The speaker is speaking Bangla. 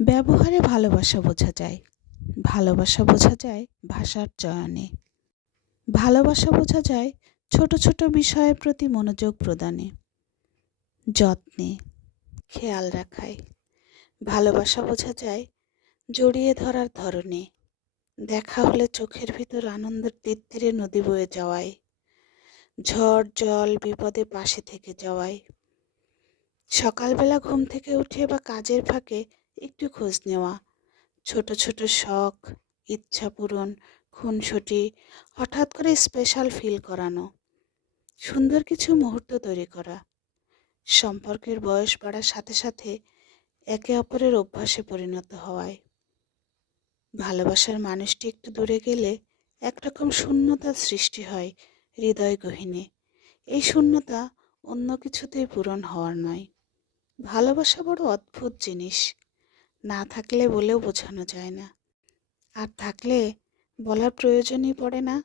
ব্যবহারে ভালোবাসা বোঝা যায়। ভালোবাসা বোঝা যায় ভাষার চয়নে। ভালোবাসা বোঝা যায় ছোট ছোট বিষয়ের প্রতি মনোযোগ প্রদানে, যত্নে, খেয়াল রাখায়। ভালোবাসা বোঝা যায় জড়িয়ে ধরার ধরনে, দেখা হলে চোখের ভিতর আনন্দের তিত্তিরে নদী বয়ে যাওয়ায়, ঝড় জল বিপদে পাশে থেকে যাওয়ায়, সকালবেলা ঘুম থেকে উঠে বা কাজের ফাঁকে একটু খোঁজ নেওয়া, ছোট ছোট শখ, ইচ্ছা পূরণ, খুনসুটি, হঠাৎ করে স্পেশাল ফিল করানো, সুন্দর কিছু মুহূর্ত তৈরি করা। সম্পর্কের বয়স বাড়ার সাথে সাথে একে অপরের অভ্যাসে পরিণত হওয়ায়। ভালোবাসার মানুষটি একটু দূরে গেলে একরকম শূন্যতার সৃষ্টি হয় হৃদয় গহীনে। এই শূন্যতা অন্য কিছুতেই পূরণ হওয়ার নয়। ভালোবাসা বড় অদ্ভুত জিনিস, না থাকলে বলেও বোঝানো যায় না, আর থাকলে বলার প্রয়োজনই পড়ে না।